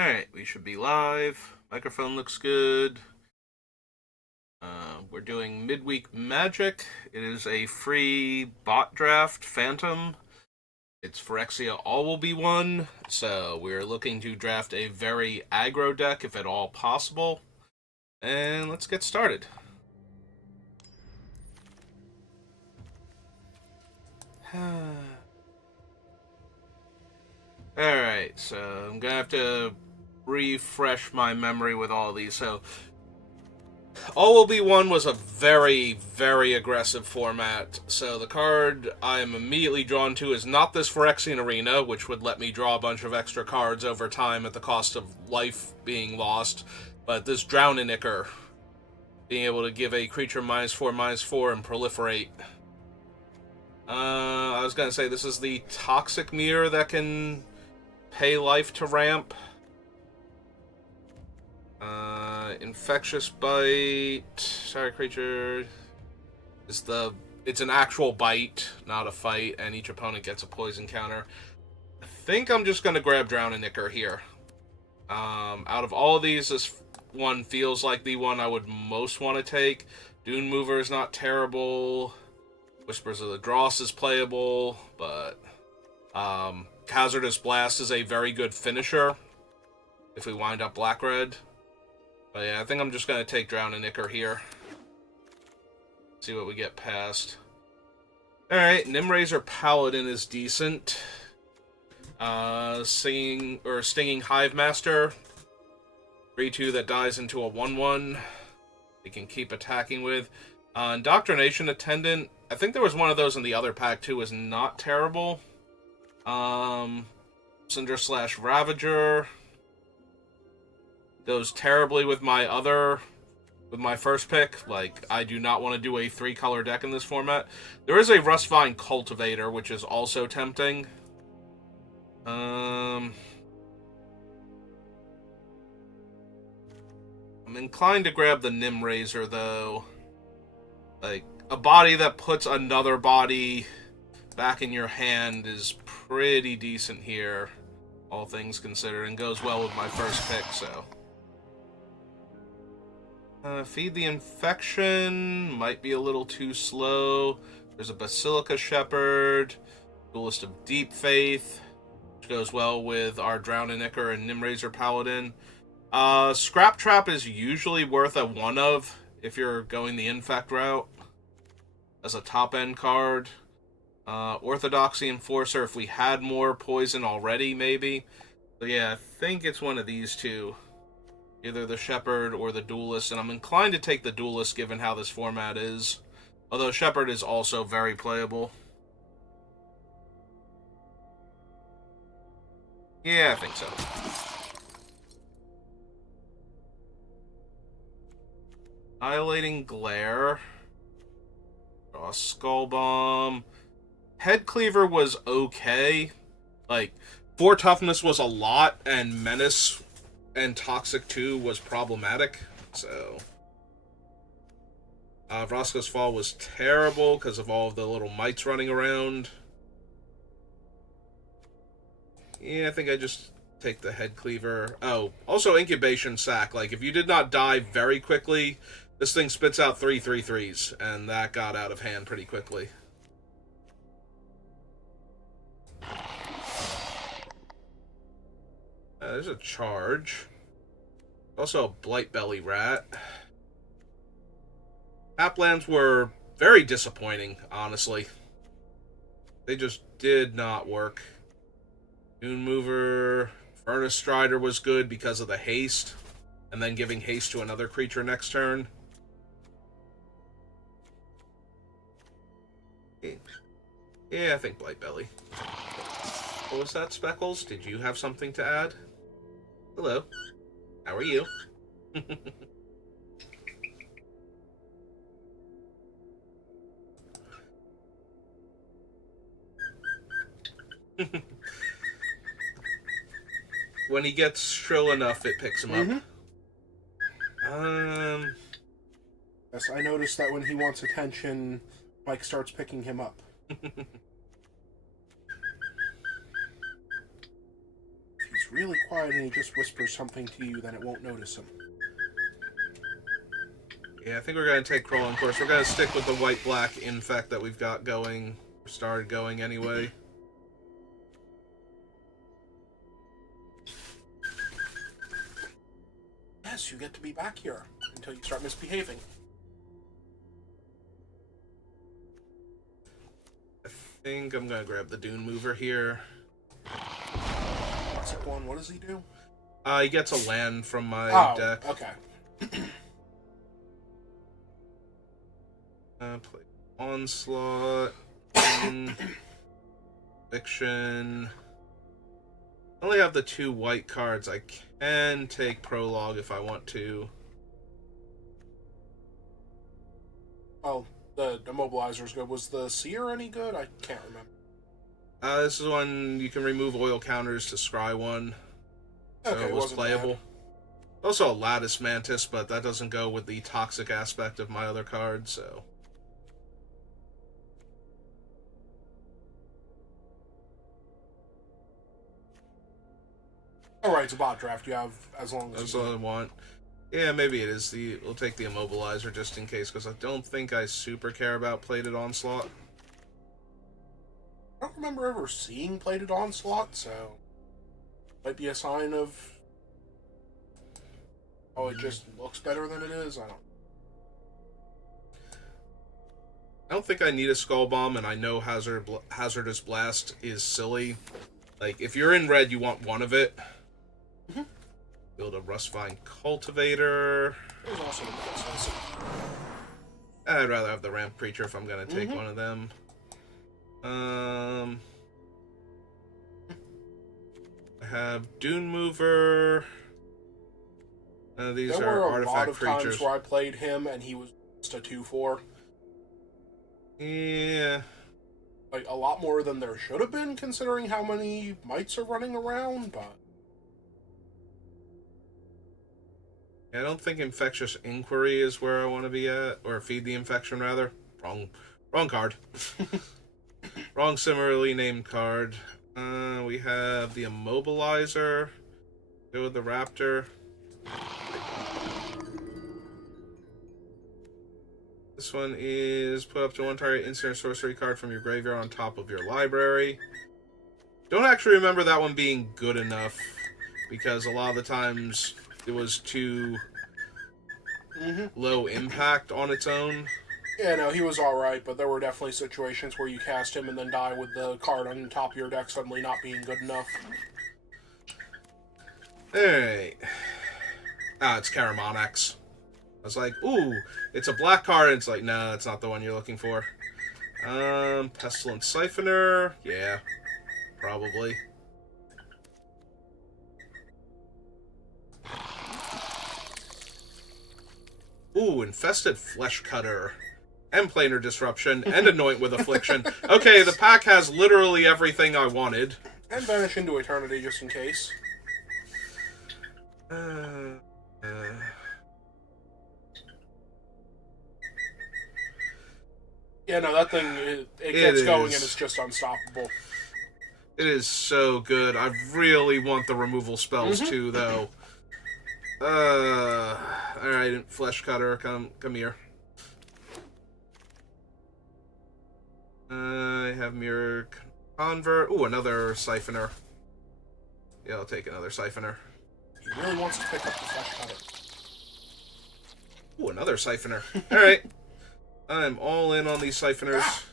Alright, we should be live. Microphone looks good. We're doing Midweek Magic. It is a free bot draft, Phantom. It's Phyrexia All will be one, so we're looking to draft a very aggro deck if at all possible. And let's get started. Alright, so I'm gonna have to refresh my memory with all these. So OLB1 was a very, very aggressive format, so the card I am immediately drawn to is not this Phyrexian Arena, which would let me draw a bunch of extra cards over time at the cost of life being lost, but this Drowninicker, being able to give a creature -4/-4 and proliferate. I was gonna say this is the Toxic Mirror that can pay life to ramp. Infectious Bite. Sorry, creature. It's an actual bite, not a fight, and each opponent gets a poison counter. I think I'm just gonna grab Drowninicker here. Out of all of these, this one feels like the one I would most want to take. Dune Mover is not terrible. Whispers of the Dross is playable, but Hazardous Blast is a very good finisher if we wind up black-red. But yeah, I think I'm just going to take Drowninicker here. See what we get past. Alright, Nimraiser Paladin is decent. Stinging Hive Master. 3/2 that dies into a 1/1. They can keep attacking with. Indoctrination Attendant. I think there was one of those in the other pack too, is not terrible. Cinder slash Ravager. Goes terribly with my first pick. Like, I do not want to do a 3-color deck in this format. There is a Rustvine Cultivator, which is also tempting. I'm inclined to grab the Nimraiser, though. Like, a body that puts another body back in your hand is pretty decent here, all things considered, and goes well with my first pick, so... Feed the Infection might be a little too slow. There's a Basilica Shepherd, Duelist of Deep Faith, which goes well with our Drowninicker and Nimraiser Paladin. Scrap Trap is usually worth a one of if you're going the Infect route as a top-end card. Orthodoxy Enforcer if we had more poison already, maybe. But yeah, I think it's one of these two. Either the Shepherd or the Duelist, and I'm inclined to take the Duelist given how this format is. Although Shepherd is also very playable. Yeah, I think so. Annihilating Glare. Draw a Skull Bomb. Head Cleaver was okay. Like, 4 toughness was a lot, and Menace and Toxic 2 was problematic, so... Vrosco's Fall was terrible because of all of the little mites running around. Yeah, I think I just take the Head Cleaver. Oh, also Incubation Sac. Like, if you did not die very quickly, this thing spits out 3/3/3s, and that got out of hand pretty quickly. There's a charge. Also a Blightbelly Rat. Taplands were very disappointing, honestly. They just did not work. Dune Mover, Furnace Strider was good because of the haste, and then giving haste to another creature next turn. Yeah, I think Blightbelly. What was that, Speckles? Did you have something to add? Hello. How are you? When he gets shrill enough, it picks him up. Yes, I noticed that when he wants attention, Mike starts picking him up. He's really quiet and he just whispers something to you, then it won't notice him. Yeah, I think we're going to take Crawling Course. We're going to stick with the white-black infect that we've got going, or started going anyway. Yes, you get to be back here until you start misbehaving. I think I'm going to grab the Dune Mover here. Classic one, what does he do? He gets a land from my deck. Okay. Play Onslaught. Fiction. I only have the 2 white cards. I can take Prologue if I want to. Oh, the immobilizer's good. Was the Seer any good? I can't remember. This is one you can remove oil counters to scry one. So Okay, it was playable. bad. Also a Lattice Mantis, but that doesn't go with the toxic aspect of my other cards, so... Alright, it's a bot draft. You have as long as That's you all I want. Yeah, maybe it is the... We'll take the Immobilizer just in case, because I don't think I super care about Plated Onslaught. I don't remember ever seeing Plated Onslaught, so... Might be a sign of... Oh, it just looks better than it is? I don't think I need a Skull Bomb, and I know Hazardous Blast is silly. Like, if you're in red, you want one of it. Mm-hmm. Build a Rustvine Cultivator. There's also the process. I'd rather have the Ramp Creature if I'm going to take one of them. I have Dune Mover. These there are were a artifact lot of creatures. times where I played him and he was just a 2/4. Yeah. Like, a lot more than there should have been, considering how many mites are running around, but... I don't think Infectious Inquiry is where I want to be at. Or Feed the Infection, rather. Wrong card. Wrong similarly named card. We have the Immobilizer. Go with the Raptor. This one is put up to 1 target instant or sorcery card from your graveyard on top of your library. Don't actually remember that one being good enough, because a lot of the times it was too low impact on its own. Yeah, no, he was alright, but there were definitely situations where you cast him and then die with the card on top of your deck suddenly not being good enough. Alright. It's Karamonax. I was like, ooh, it's a black card, and it's like, no, that's not the one you're looking for. Pestilent Siphoner. Yeah, probably. Ooh, Infested Flesh Cutter. And Planar Disruption, and Anoint with Affliction. Okay, the pack has literally everything I wanted. And Vanish into Eternity, just in case. Yeah, no, that thing, it gets going and it's just unstoppable. It is so good. I really want the removal spells too, though. Alright, Flesh Cutter, come here. I have Mirror Convert. Ooh, another Siphoner. Yeah, I'll take another Siphoner. He really wants to pick up the Flesh Cutter. Ooh, another Siphoner. Alright. I'm all in on these Siphoners.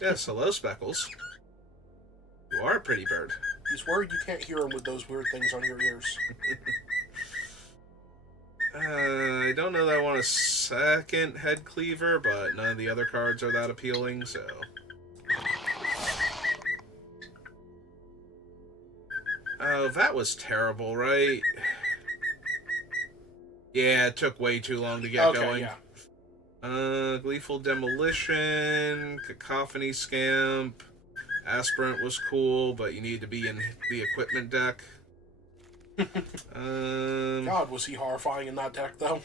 Yes, hello, Speckles. You are a pretty bird. He's worried you can't hear him with those weird things on your ears. I don't know that I want a second Head Cleaver, but none of the other cards are that appealing, so... Oh, that was terrible, right? Yeah, it took way too long to get going. Yeah. Gleeful Demolition, Cacophony Scamp, Aspirant was cool, but you need to be in the equipment deck. God, was he horrifying in that deck, though?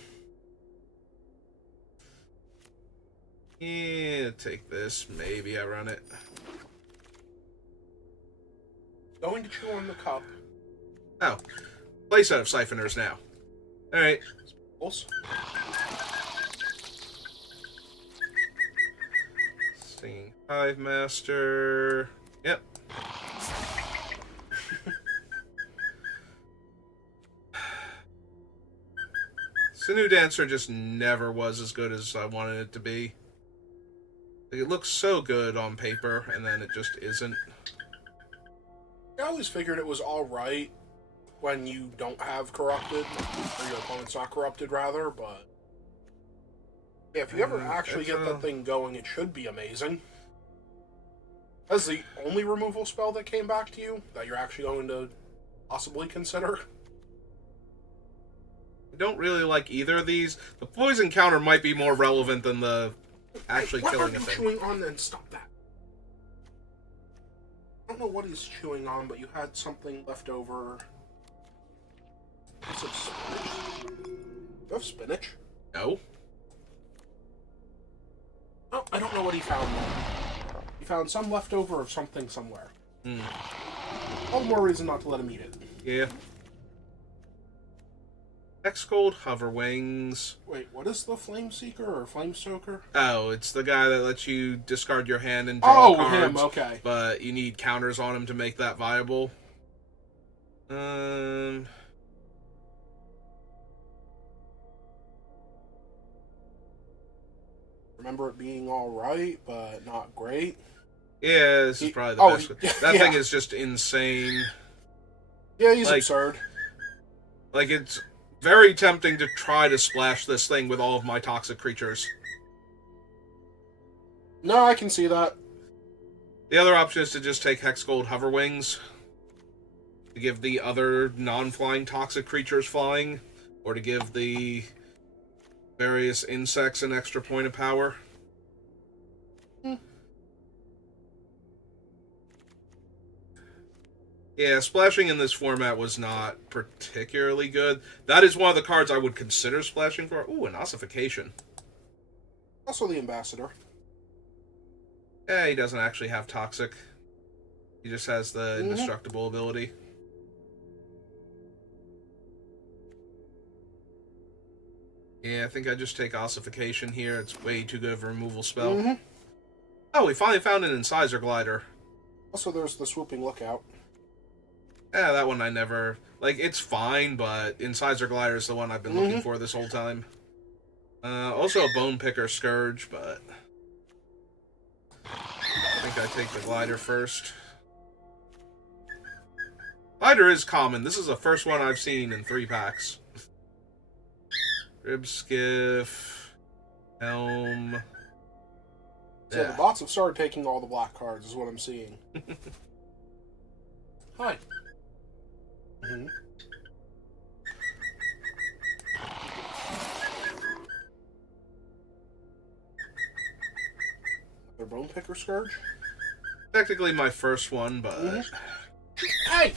Yeah, take this. Maybe I run it. Going to chew on the cup. Oh. Playset of Siphoners now. Alright. Also. Singing Hive Master. Yep. Sinew Dancer just never was as good as I wanted it to be. Like, it looks so good on paper, and then it just isn't. I always figured it was alright when you don't have Corrupted, or your opponent's not Corrupted, rather, but... Yeah, if you ever actually get that thing going, it should be amazing. That's the only removal spell that came back to you that you're actually going to possibly consider. I don't really like either of these. The poison counter might be more relevant than the actually killing a thing. What are you chewing on then? Stop that. I don't know what he's chewing on, but you had something left over. Some spinach? Do you have spinach? No. Oh, I don't know what he found there. He found some leftover of something somewhere. All the more reason not to let him eat it. Yeah. Hexgold Hover Wings. Wait, what is the Flame Seeker or Flame Stoker? Oh, it's the guy that lets you discard your hand and draw cards. Oh, him, okay. But you need counters on him to make that viable. Remember it being alright, but not great. Yeah, this is probably the best one. That thing is just insane. Yeah, he's absurd. Like, it's very tempting to try to splash this thing with all of my toxic creatures. No, I can see that. The other option is to just take Hexgold Hover Wings to give the other non-flying toxic creatures flying, or to give the various insects an extra point of power. Yeah, splashing in this format was not particularly good. That is one of the cards I would consider splashing for. Ooh, an Ossification. Also the Ambassador. Yeah, he doesn't actually have Toxic. He just has the Indestructible ability. Yeah, I think I just take Ossification here. It's way too good of a removal spell. Oh, we finally found an Incisor Glider. Also, there's the Swooping Lookout. Yeah, that one I never... Like, it's fine, but Incisor Glider is the one I've been looking for this whole time. Also a Bone Picker Scourge, but... I think I take the Glider first. Glider is common. This is the first one I've seen in 3 packs. Rib Skiff... Helm... So the bots have started taking all the black cards, is what I'm seeing. Hi. Their Bone Picker Scourge? Technically my first one, but... Hey!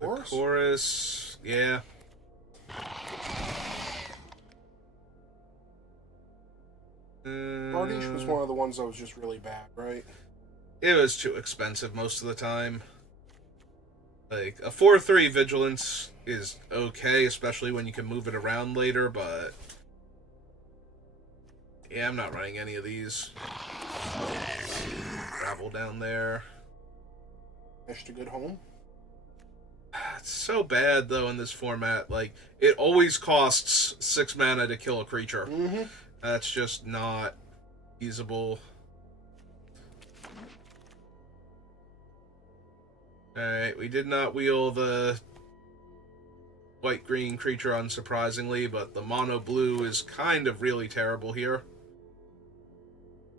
Chorus, yeah. Bardiche was one of the ones that was just really bad, right? It was too expensive most of the time. Like, a 4/3 Vigilance is okay, especially when you can move it around later, but... Yeah, I'm not running any of these. Gravel down there. Fished a good home. It's so bad, though, in this format. Like, it always costs 6 mana to kill a creature. That's just not feasible. Alright, we did not wheel the white-green creature, unsurprisingly, but the mono-blue is kind of really terrible here.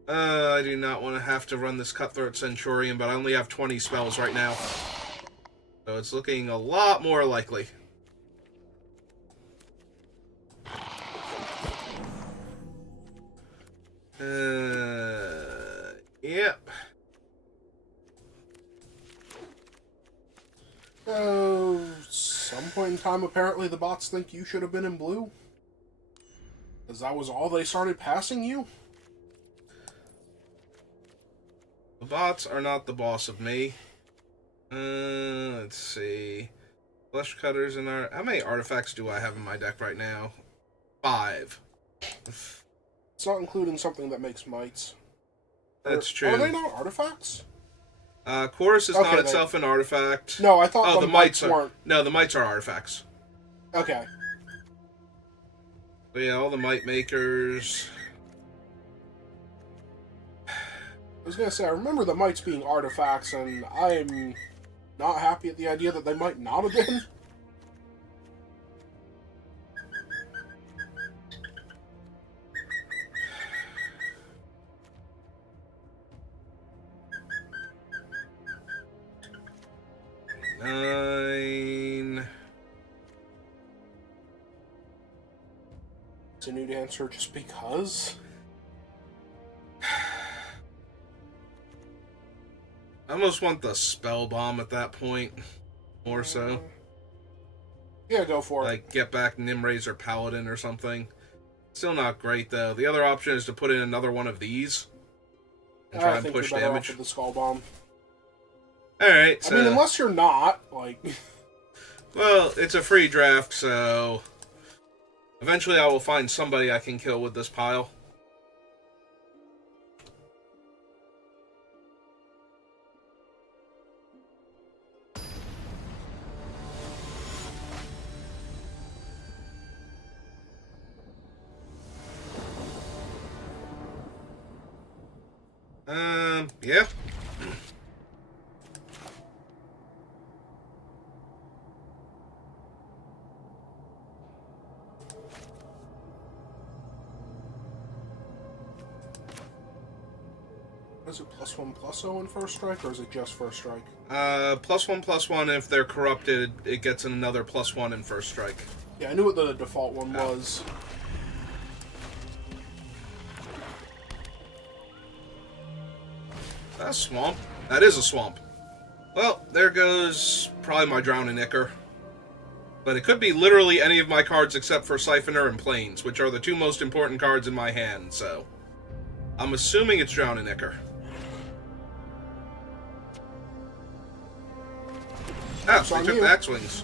I do not want to have to run this Cutthroat Centurion, but I only have 20 spells right now. So it's looking a lot more likely. Yep. Some point in time, apparently the bots think you should have been in blue. Because that was all they started passing you? bots are not the boss of me. Let's see. Flesh cutters in our... How many artifacts do I have in my deck right now? 5. It's not including something that makes mites. That's true. Are they not artifacts? Chorus is not itself an artifact. No, I thought the mites weren't. No, the mites are artifacts. Okay. So yeah, all the mite makers. I was gonna say, I remember the mites being artifacts, and I'm not happy at the idea that they might not have been. It's a new answer just because. I almost want the spell bomb at that point, more so. Yeah, go for it. Like, get back Nimraze or Paladin or something. Still not great, though. The other option is to put in another one of these. And try and push damage. Off with the skull bomb. Alright, so... I mean, unless you're not, like... Well, it's a free draft, so... Eventually I will find somebody I can kill with this pile. Yeah. Is it +1/+0 in first strike, or is it just first strike? +1/+1 if they're corrupted, it gets another +1 in first strike. Yeah, I knew what the default one was. That's a swamp. That is a swamp. Well, there goes probably my Drowning Ichor. But it could be literally any of my cards except for Siphoner and Plains, which are the two most important cards in my hand, so... I'm assuming it's Drowning Ichor. Ah, they took the X-Wings.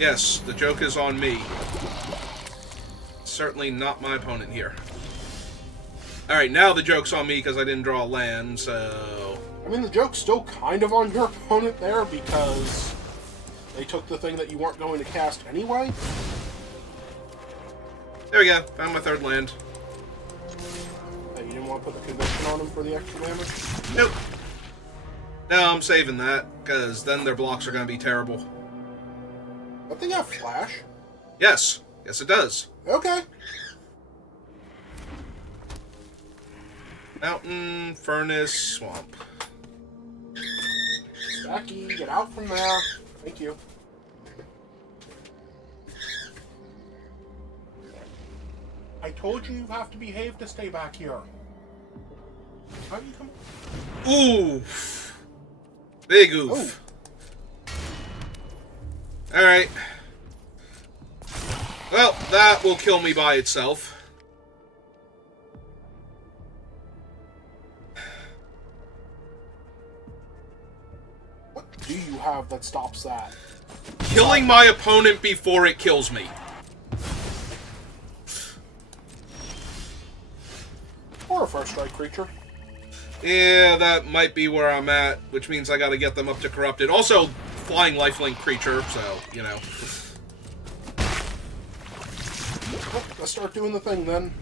Yes, the joke is on me. Certainly not my opponent here. Alright, now the joke's on me because I didn't draw a land, so... I mean, the joke's still kind of on your opponent there because they took the thing that you weren't going to cast anyway. There we go. Found my third land. Hey, you didn't want to put the conviction on him for the extra damage? Nope. No, I'm saving that, because then their blocks are going to be terrible. That thing have flash? Yes. Yes, it does. Okay. Mountain, furnace, swamp. Stacky, get out from there. Thank you. I told you have to behave to stay back here. How do you come? Oof. Big oof. Alright. Well, that will kill me by itself. What do you have that stops that? Killing my opponent before it kills me. Or a first strike creature. Yeah, that might be where I'm at, which means I gotta get them up to corrupted. Also, flying lifelink creature, so, you know. Well, let's start doing the thing then.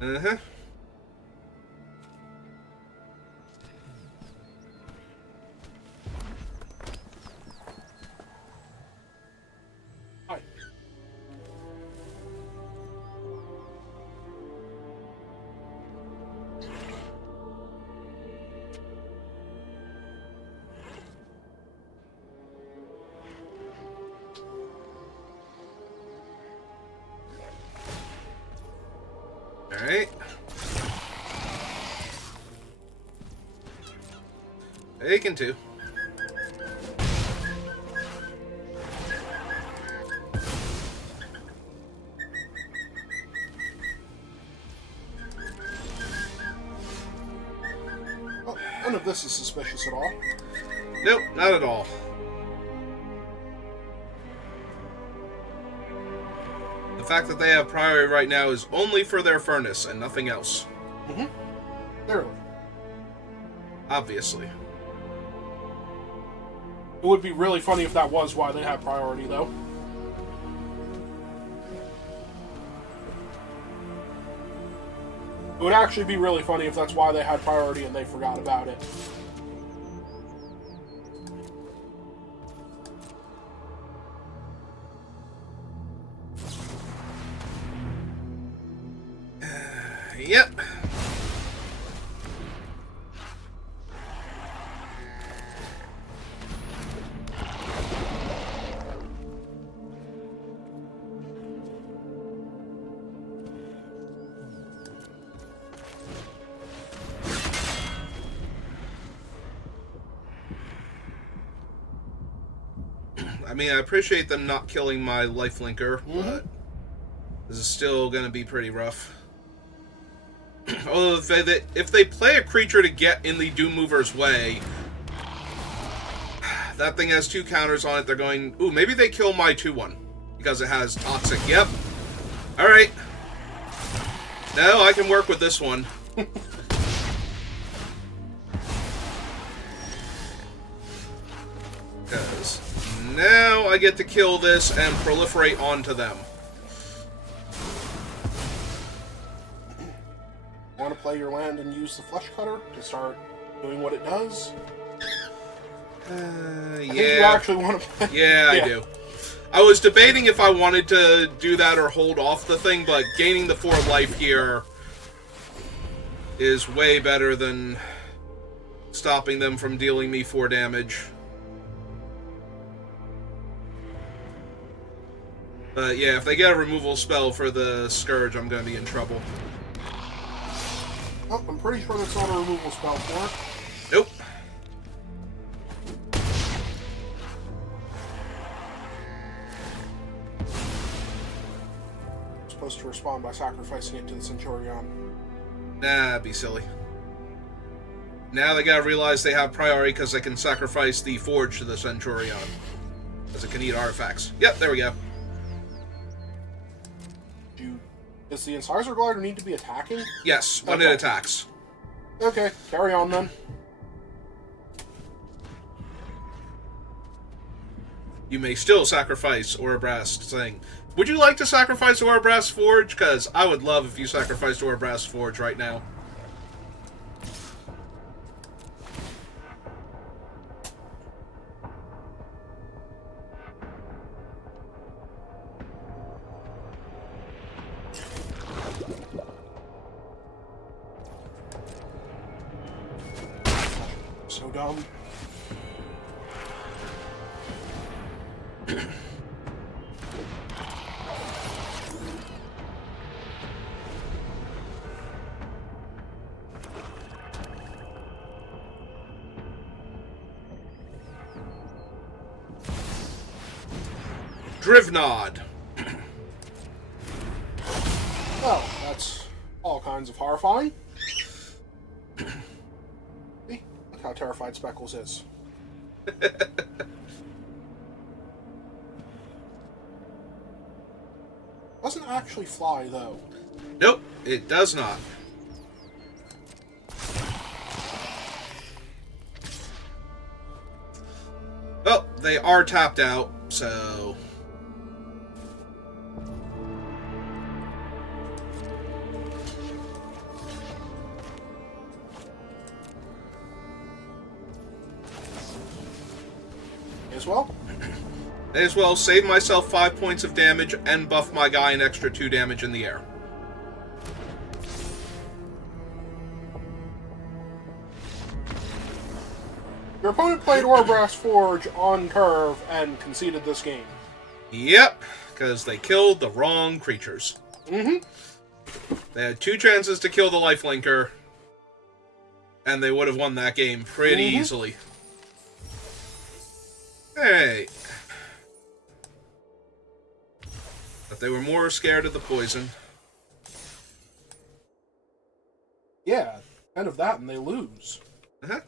Uh-huh. Hi. Alright. Taken two. none of this is suspicious at all. Nope, not at all. The fact that they have priority right now is only for their furnace and nothing else. Mm-hmm. Clearly. Obviously. It would be really funny if that was why they had priority, though. It would actually be really funny if that's why they had priority and they forgot about it. Yep. I mean, I appreciate them not killing my lifelinker, but this is still going to be pretty rough. Although, if they play a creature to get in the Doom Mover's way, that thing has 2 counters on it. They're going, ooh, maybe they kill my 2-1 because it has Toxic. Yep. All right. No, I can work with this one. Because now I get to kill this and proliferate onto them. Want to play your land and use the Flesh Cutter to start doing what it does? I think you actually want to play. Yeah, I do. I was debating if I wanted to do that or hold off the thing, but gaining the 4 life here is way better than stopping them from dealing me 4 damage. But yeah, if they get a removal spell for the Scourge, I'm going to be in trouble. Oh, I'm pretty sure that's not a removal spell for it. Nope. I'm supposed to respond by sacrificing it to the Centurion. Nah, that'd be silly. Now they gotta realize they have priority because they can sacrifice the Forge to the Centurion. Because it can eat artifacts. Yep, there we go. Does the Incisor Glider need to be attacking? Yes, when it attacks. Okay, carry on then. You may still sacrifice Orbrass thing. Would you like to sacrifice Orbrass Forge? Because I would love if you sacrificed Orbrass Forge right now. So dumb. Drivnod. Well, that's all kinds of horrifying. See? Look how terrified Speckles is. Doesn't actually fly, though. Nope, it does not. Well, they are tapped out, so... As well? May as well save myself 5 points of damage and buff my guy an extra 2 damage in the air. Your opponent played Orbrass Forge on curve and conceded this game. Yep, because they killed the wrong creatures. Mm-hmm. They had 2 chances to kill the lifelinker, and they would have won that game pretty easily. Hey. But they were more scared of the poison. Yeah, end of that and they lose. Uh-huh.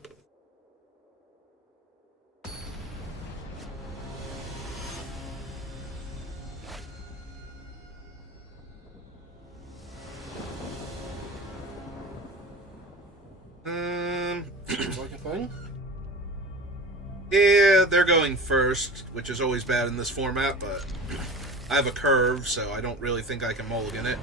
wing? Yeah, they're going first, which is always bad in this format, but I have a curve, so I don't really think I can mulligan it.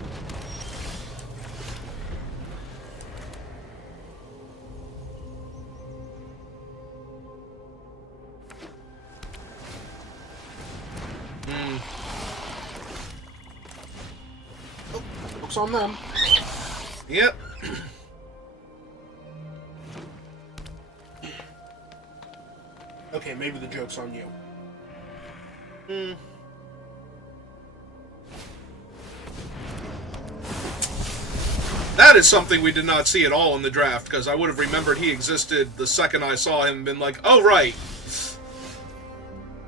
Oh, looks on them. Yep. Okay, maybe the joke's on you. That is something we did not see at all in the draft, because I would have remembered he existed the second I saw him and been like, oh, right.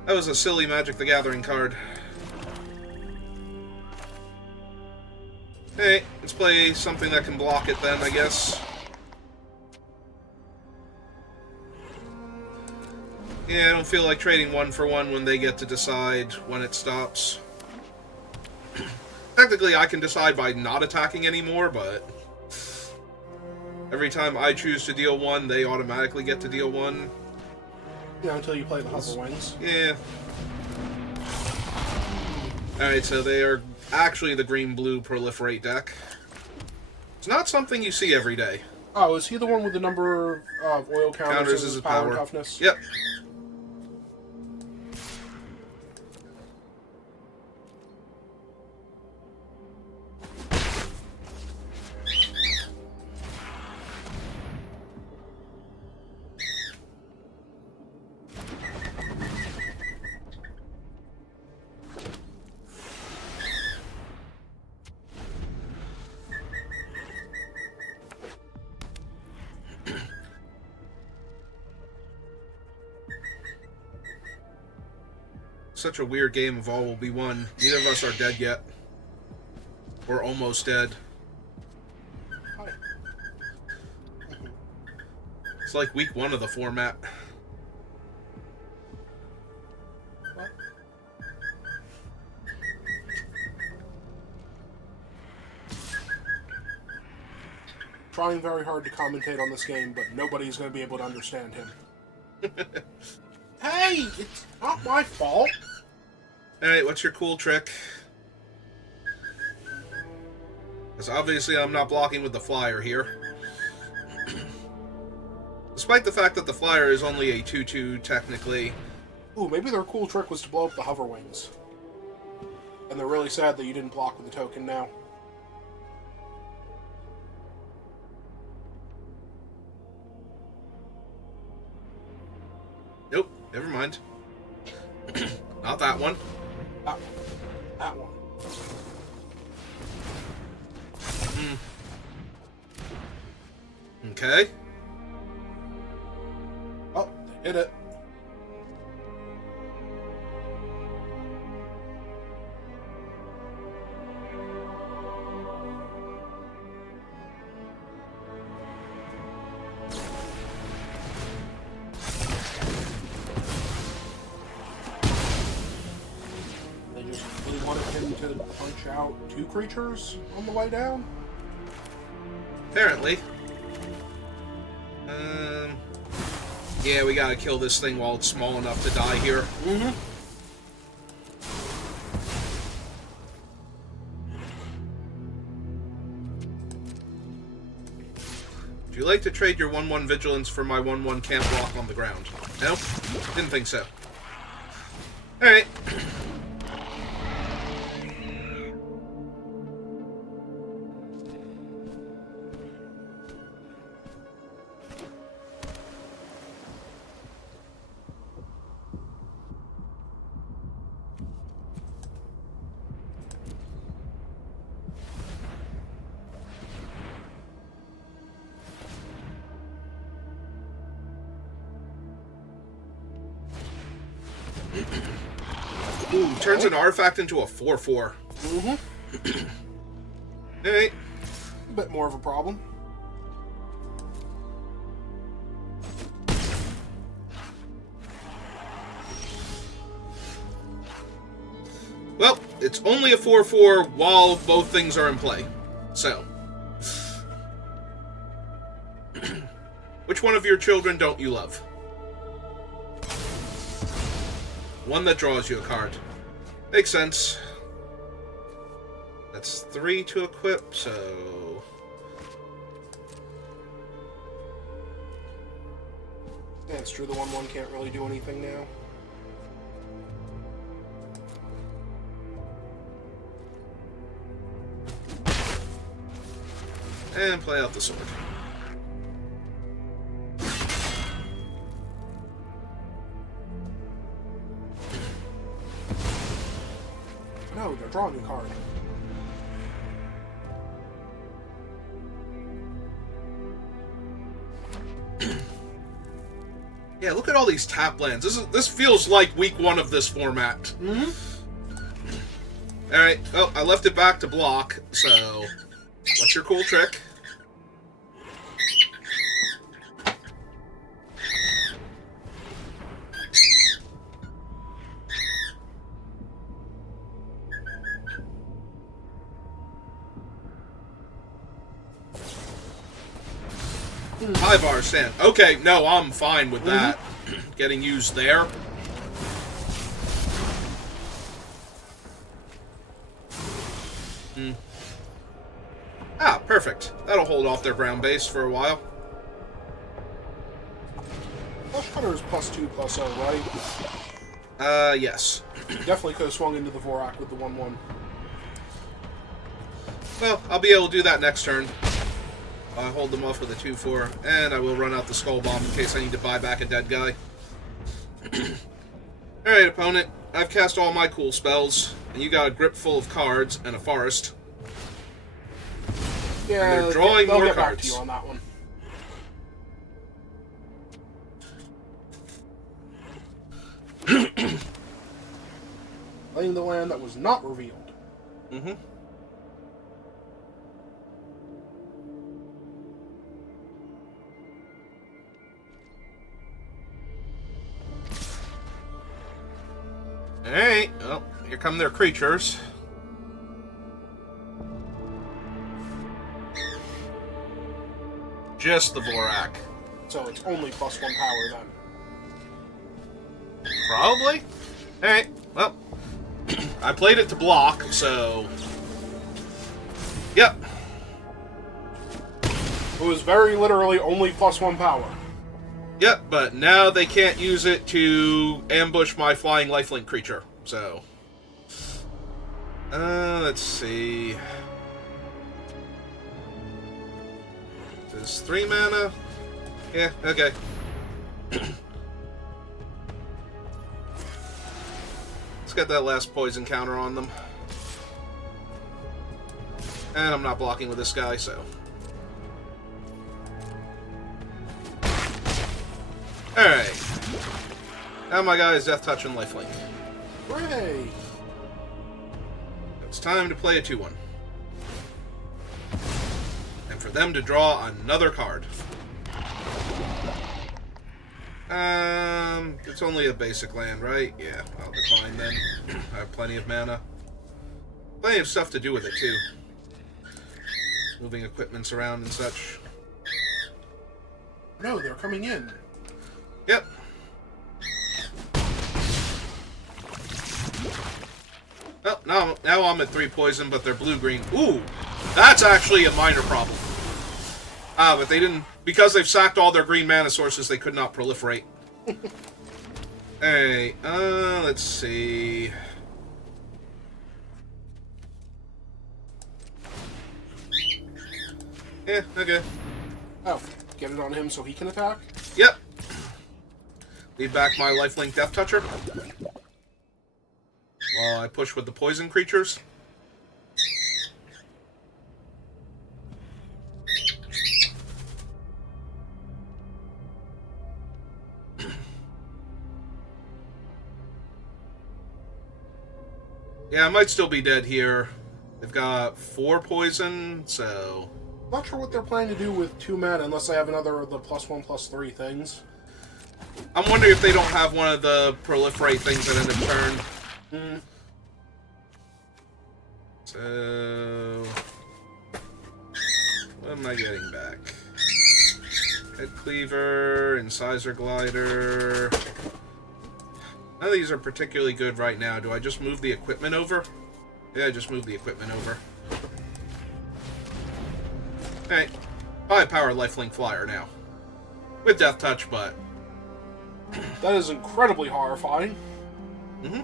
That was a silly Magic the Gathering card. Hey, let's play something that can block it then, I guess. Yeah, I don't feel like trading 1 for 1 when they get to decide when it stops. Technically, I can decide by not attacking anymore, but every time I choose to deal 1, they automatically get to deal 1. Yeah, until you play the Hover Wings. Yeah. Alright, so they are actually the green-blue proliferate deck. It's not something you see every day. Oh, is he the one with the number of oil counters as his power and toughness? Yep. Such a weird game of all will be one. Neither of us are dead yet. We're almost dead. Hi. It's like week 1 of the format. What? Trying very hard to commentate on this game, but nobody's going to be able to understand him. Hey, it's not my fault. Alright, what's your cool trick? Because obviously I'm not blocking with the flyer here. Despite the fact that the flyer is only a 2/2 technically. Ooh, maybe their cool trick was to blow up the Hover Wings. And they're really sad that you didn't block with the token now. Nope, never mind. Not that one. That one. Okay. Oh, they did it. They just really wanted him to punch out 2 creatures on the way down? Apparently. Yeah, we gotta kill this thing while it's small enough to die here. Mm-hmm. Would you like to trade your 1/1 vigilance for my 1/1 camp block on the ground? No? Didn't think so. Alright. Ooh, turns an artifact into a 4/4. Mm-hmm. Alright. A bit more of a problem. Well, it's only a 4/4 while both things are in play. So. Which one of your children don't you love? One that draws you a card. Makes sense. That's 3 to equip, so... Yeah, it's true, the 1/1 can't really do anything now. And play out the sword. No, they're drawing a card. Yeah, look at all these tap lands. This feels like week 1 of this format. Mm-hmm. Alright, well, I left it back to block, so... What's your cool trick? High bar stand. Okay, no, I'm fine with that. Getting used there. Ah, perfect. That'll hold off their ground base for a while. Flush Cutter is +2/+0, right? Yes. Definitely could have swung into the Vorak with the 1/1. Well, I'll be able to do that next turn. I'll hold them off with a 2/4, and I will run out the Skull Bomb in case I need to buy back a dead guy. Alright, opponent. I've cast all my cool spells, and you got a grip full of cards and a forest. Yeah, and they're drawing they'll more get back cards. to you on that one. Playing the land that was not revealed. Mm-hmm. Alright, well, here come their creatures. Just the Vorak. So it's only +1 power then. Probably. Alright, well, I played it to block, so... Yep. It was very literally only +1 power. Yep, but now they can't use it to ambush my flying lifelink creature, so... let's see... This 3 mana? Yeah, okay. Let's get that last poison counter on them. And I'm not blocking with this guy, so... Alright. Now my guy is Death Touch and Lifelink. Hooray! It's time to play a 2/1. And for them to draw another card. It's only a basic land, right? Yeah, I'll decline then. I have plenty of mana. Plenty of stuff to do with it, too. Moving equipments around and such. No, they're coming in. Yep. Well, now I'm at 3 poison, but they're blue-green. Ooh! That's actually a minor problem. But they didn't... Because they've sacked all their green mana sources, they could not proliferate. Hey, let's see... Yeah, okay. Oh, get it on him so he can attack? Yep. Lead back my lifelink Death Toucher. While I push with the poison creatures. Yeah, I might still be dead here. They've got 4 poison, so... Not sure what they're planning to do with 2 mana unless they have another of the +1/+3 things. I'm wondering if they don't have one of the proliferate things at end of turn. Hmm. So... What am I getting back? Head Cleaver, Incisor Glider. None of these are particularly good right now. Do I just move the equipment over? Yeah, just move the equipment over. Hey, 5-power Lifelink Flyer now. With Death Touch, but... That is incredibly horrifying. Mm-hmm.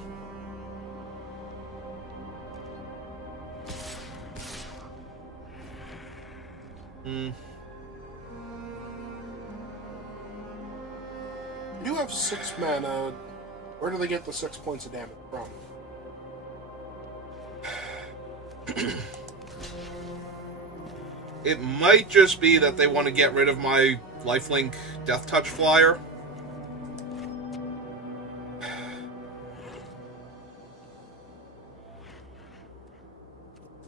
Hmm. You do have 6 mana. Where do they get the 6 points of damage from? It might just be that they want to get rid of my Lifelink Death Touch Flyer.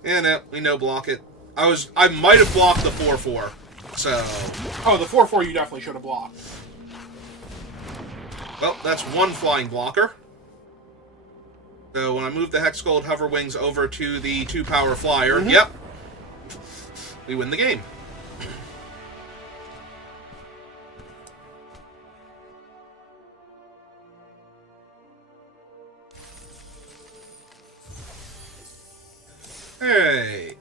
Yeah, no, we no block it. I might have blocked the 4/4, so... Oh, the 4/4 you definitely should have blocked. Well, that's one flying blocker. So when I move the Hexgold Hoverwings over to the 2-power flyer, yep, we win the game. Alright.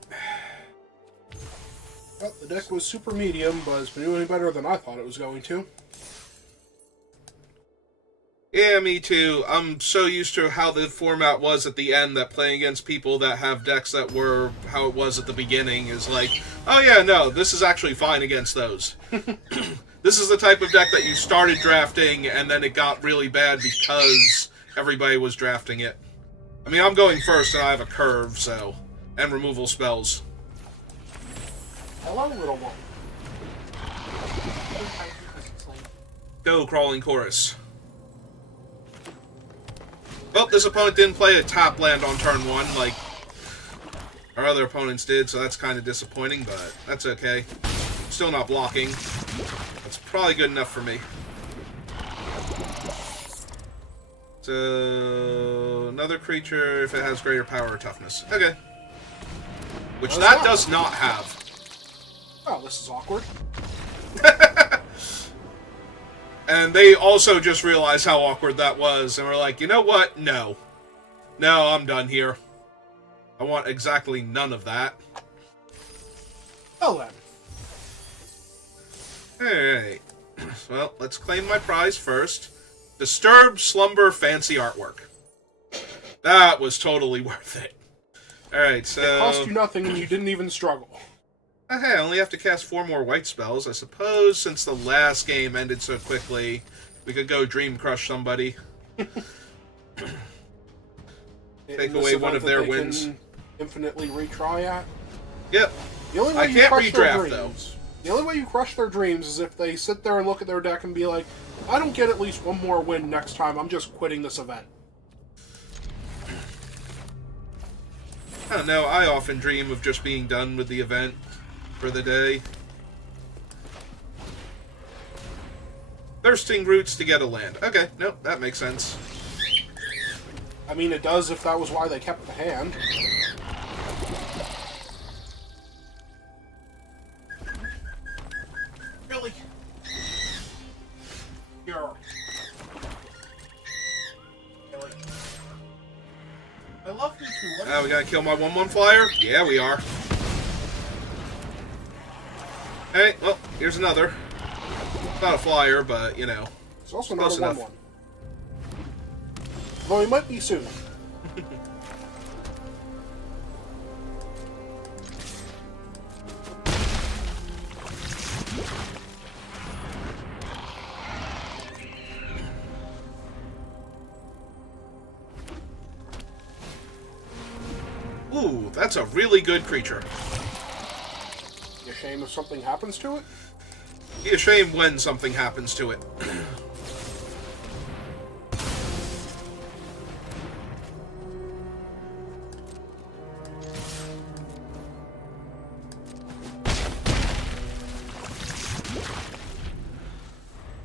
Well, the deck was super medium, but it's been doing better than I thought it was going to. Yeah, me too. I'm so used to how the format was at the end that playing against people that have decks that were how it was at the beginning is like, oh yeah, no, this is actually fine against those. This is the type of deck that you started drafting and then it got really bad because everybody was drafting it. I mean, I'm going first and I have a curve, so... And removal spells. Hello, little one. Go, Crawling Chorus. Well, this opponent didn't play a tap land on turn 1, like our other opponents did, so that's kind of disappointing, but that's okay. Still not blocking. That's probably good enough for me. So, another creature if it has greater power or toughness. Okay. Which that does not have. Oh, this is awkward. And they also just realized how awkward that was, and were like, you know what? No. No, I'm done here. I want exactly none of that. Well then. Alright. Well, let's claim my prize first. Disturbed Slumber Fancy Artwork. That was totally worth it. Alright, so... It cost you nothing and you didn't even struggle. Hey, I only have to cast 4 more white spells. I suppose since the last game ended so quickly, we could go Dream Crush somebody. Take away one of their wins. Infinitely retry at. Yep. The only way I you can't crush their redraft, dreams, the only way you crush their dreams is if they sit there and look at their deck and be like, I don't get at least one more win next time, I'm just quitting this event. I don't know, I often dream of just being done with the event for the day. Thirsting Roots to get a land. Okay, nope, that makes sense. I mean, it does if that was why they kept the hand. Really? You're... Really? I love you too. We gotta kill my 1/1 flyer? Yeah, we are. Hey, well, here's another. Not a flyer, but, you know. It's also not a 1/1. Though he might be soon. Ooh, that's a really good creature. Be a shame if something happens to it? Be a shame when something happens to it.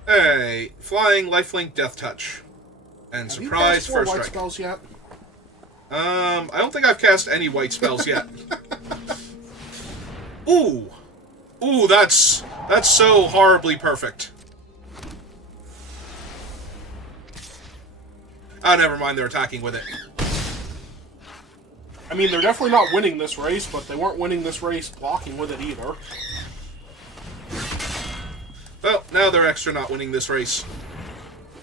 Hey, flying lifelink death touch. And surprise first white strike. Spells yet? I don't think I've cast any white spells yet. Ooh. Ooh, that's That's so horribly perfect. Oh, never mind. They're attacking with it. I mean, they're definitely not winning this race, but they weren't winning this race blocking with it either. Well, now they're extra not winning this race.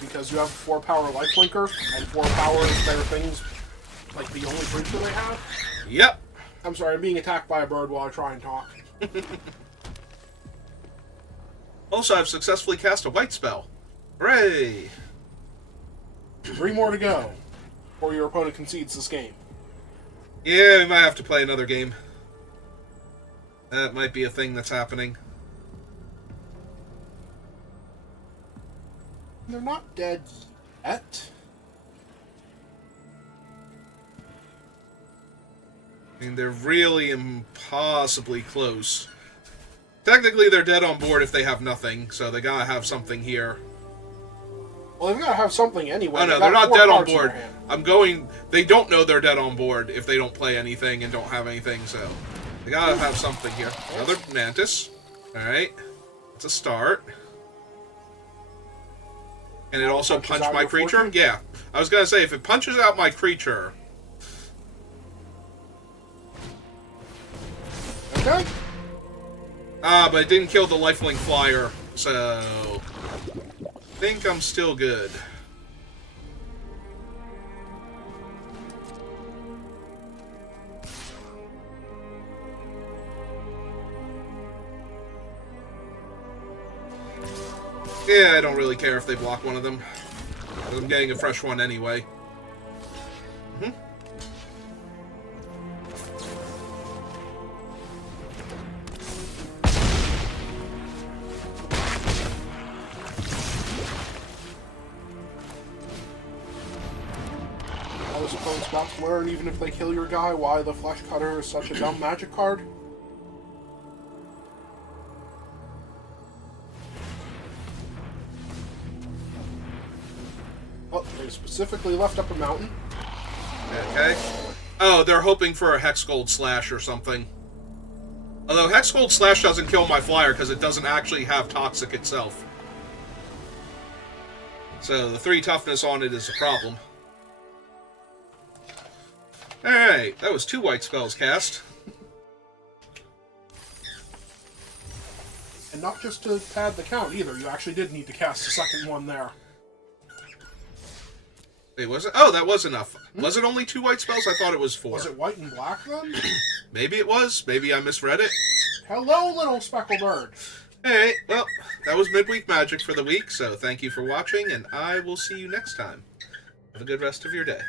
Because you have 4 power lifelinker, and 4 power is their things, like the only creature they have. Yep. I'm sorry, I'm being attacked by a bird while I try and talk. Also, I've successfully cast a white spell. Hooray! 3 more to go, before your opponent concedes this game. Yeah, we might have to play another game. That might be a thing that's happening. They're not dead yet. I mean, they're really impossibly close. Technically, they're dead on board if they have nothing, so they gotta have something here. Well, they've got to have something anyway. Oh no, they're not dead on board. They don't know they're dead on board if they don't play anything and don't have anything, so they gotta have something here. Another Mantis. Alright. It's a start. And it also punched my creature? Yeah. I was gonna say, if it punches out my creature... Okay. Ah, but it didn't kill the lifelink flyer, so... I think I'm still good. Yeah, I don't really care if they block one of them. I'm getting a fresh one anyway. All this opponent's about to learn, even if they kill your guy, why the Flesh Cutter is such a dumb magic card. Oh, they specifically left up a mountain. Okay. Oh, they're hoping for a Hexgold Slash or something. Although Hexgold Slash doesn't kill my flyer because it doesn't actually have Toxic itself. So the 3 toughness on it is a problem. Alright, that was 2 white spells cast. And not just to pad the count either, you actually did need to cast a second one there. Wait, was it? Oh, that was enough. Was it only 2 white spells? I thought it was 4. Was it white and black then? Maybe it was. Maybe I misread it. Hello, little speckled bird. Alright, well, that was Midweek Magic for the week, so thank you for watching, and I will see you next time. Have a good rest of your day.